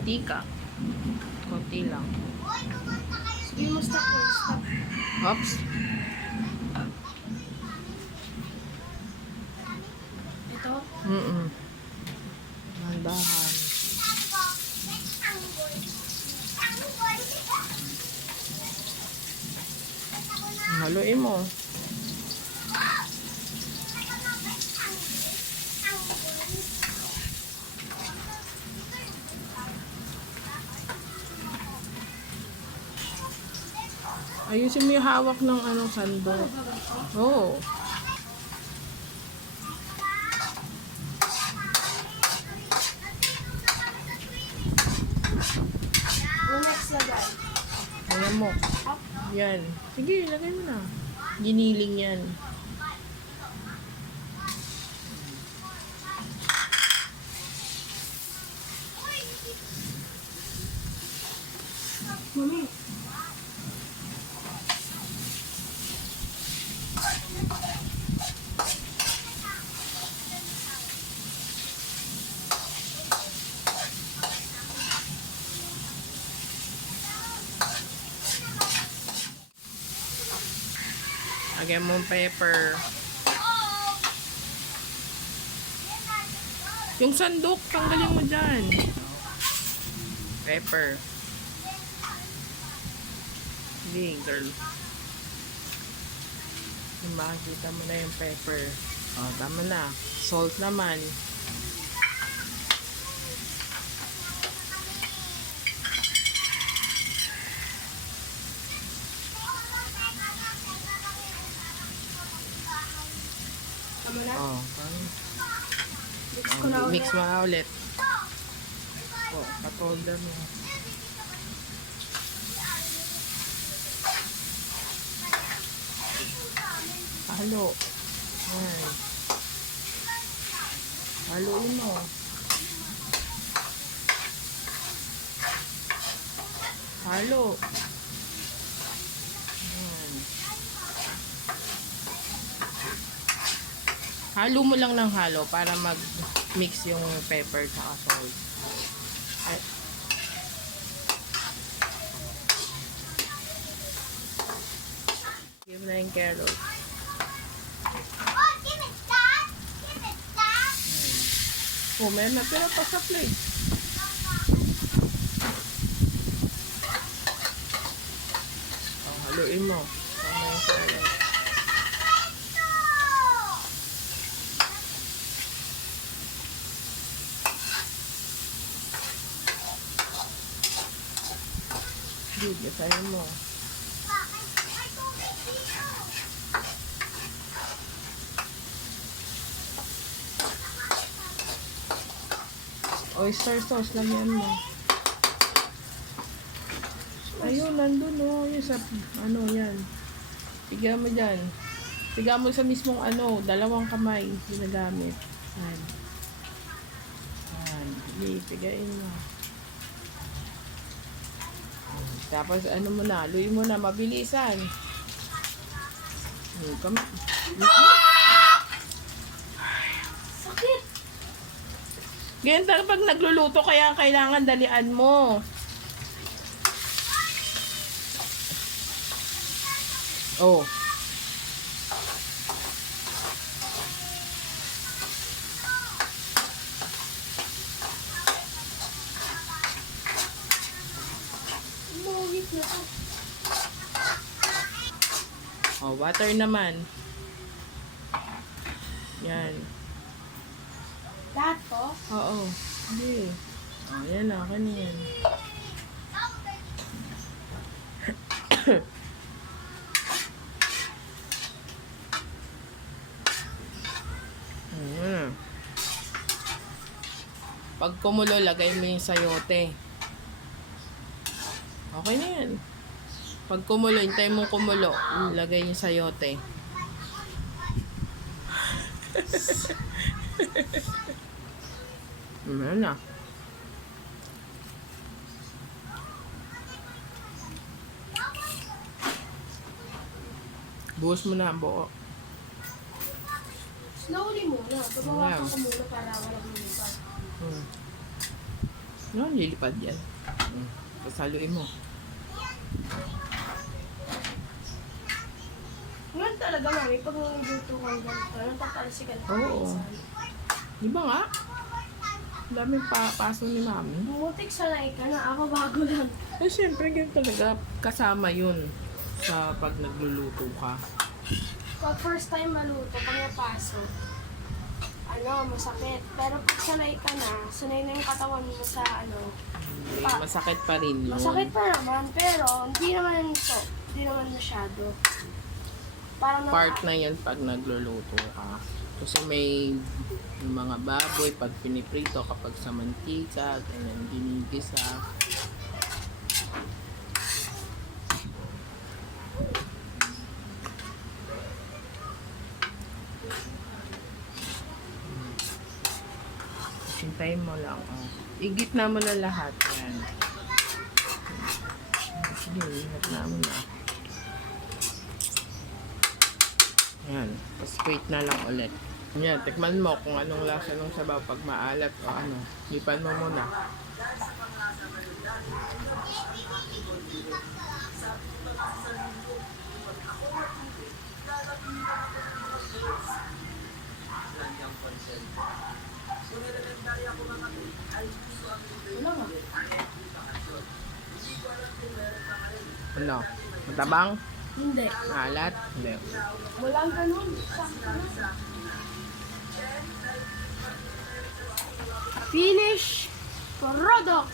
mantika. Konti lang. Sabihin mo stop mo, stop. Oops. Ito? Mandahan. Haluin mo. Ayusin mo yung hawak ng sandok. Oo. Yung next lagay. Ayan mo. Yan. Sige, lagay mo na. Giniling yan. Mami. Lagyan mo pepper. Yung sandok, tanggalin mo dyan. Pepper. Hindi, girl. Makikita mo na yung pepper. O, tama na. Salt naman. Tama na? O, Mix ko na ulit. mix mo na ulit. O, patolder mo. Halo. Ayan. Haluin mo. Halo. Ayan. Halo mo lang ng halo para mag-mix yung pepper at salt. Ay. Give na yung carrot. Oh, may natira pa sa plate. Oh, haluin mo. Tama yung carrot. Dude, gasahin mo. Oyster sauce, lagyan mo. Ayun, nandun o. Yung sa, yan. Piga mo dyan. Piga mo sa mismong dalawang kamay ginagamit. Yan. Yan. Sige, pigain mo. Tapos, mo na, luin mo na, mabilisan. Sakit! Ganyan pag nagluluto, kaya kailangan dalian mo. Oh. Mawit na to. Oh, water naman. Yan. Lahat to? Oo. Hindi. Oh, yan na. Kanya yan. Pag kumulo, lagay mo yung sayote. Okay na yan. Pag kumulo, hintay mo kumulo. Lagay yung sayote. Ano na. Buhos mo na ang buo. Slowly muna. Babawasan ko muna para walang lumipat. No, lilipad yan. Pasaluin mo. Ngayon talaga, mami, pag nangluto kang ganito, natatalsikan ka. Oo. Di ba nga? Ang daming paso ni mami. Mutik sanay ka na, ako bago lang. Eh, syempre, ganun talaga. Kasama yun sa pag nagluluto ka. Pag first time maluto, pag napasok, masakit. Pero pag sanay ka na, sanay na yung katawan mo sa Eh, masakit pa rin yun. masakit pa naman, pero hindi naman masyado. Parang Part na yun pag nagluluto ka. Kasi may yung mga baboy, pag piniprito kapag sa mantika, ganyan, ginigisa. Sintayin mo lang. Oh. Igitna mo na lahat yan. Sige, igitna mo na. Yan. Tapos wait na lang ulit. Yan, tikman mo kung anong lasa ng sabaw pag maalat o ano. Lipan mo muna. Ano? Matabang? hindi. Maalat? Hindi. Walang ganun. Sakto na. Finish product.